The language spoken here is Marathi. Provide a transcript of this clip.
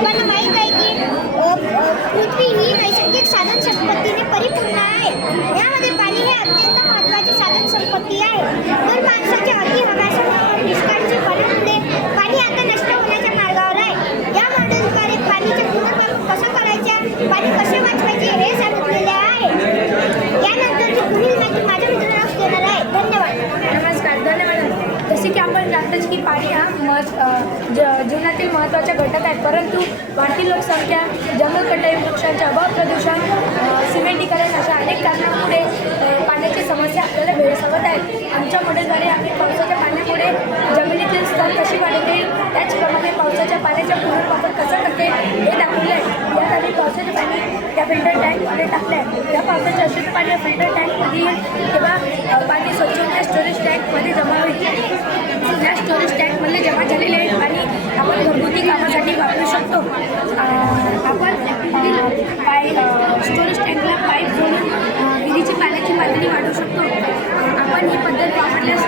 सर्वांना माहीत आहे की पृथ्वी ही नैसर्गिक साधन संपत्तीने परिपूर्ण आहे. यामध्ये पाणी हे अत्यंत महत्त्वाची साधन संपत्ती आहे. तर माणसाच्या अति हव्यास व निष्काळजीपणामुळे पाणी आता नष्ट होण्याच्या मार्गावर आहे. या मॉडेलद्वारे पाणीचे पुनर्वापर कसं करायचे? पाणी कसे वाचवायचे? हे सांगितलेले की पाणी हा महत् ज जीवनातील महत्त्वाचा घटक आहे परंतु वाढती लोकसंख्या जंगलकटाई वृक्षांचे अभाव प्रदूषण सिमेंटीकरण अशा अनेक कारणांमुळे पाण्याची समस्या आपल्याला भेडसावत आहे आमच्या मॉडेलद्वारे आम्ही पावसाच्या पाण्यामुळे जमिनीतील स्तर कशी वाढते त्याचप्रमाणे पावसाच्या पाण्याचा पुनर्वापर कसा करते हे दाखवले आहे यात आम्ही पावसाचे पाणी त्या फिल्टर टँकमध्ये टाकले आहे त्या पावसाचे अशुद्ध पाणी फिल्टर टँकमध्ये येईल तेव्हा पाणी स्वच्छ होऊन त्या स्टोरेज टँकमध्ये जमा होईल त्या स्टोरेज टँकमध्ये जमा झालेले पाणी आपण घरगुती कामासाठी वापरू शकतो अ, आपण अ, पाय स्टोरेज टँकला पाईप जोडून विहिरीची पाण्याची पातळी वाढवू शकतो. आपण ही पद्धत वापरल्यास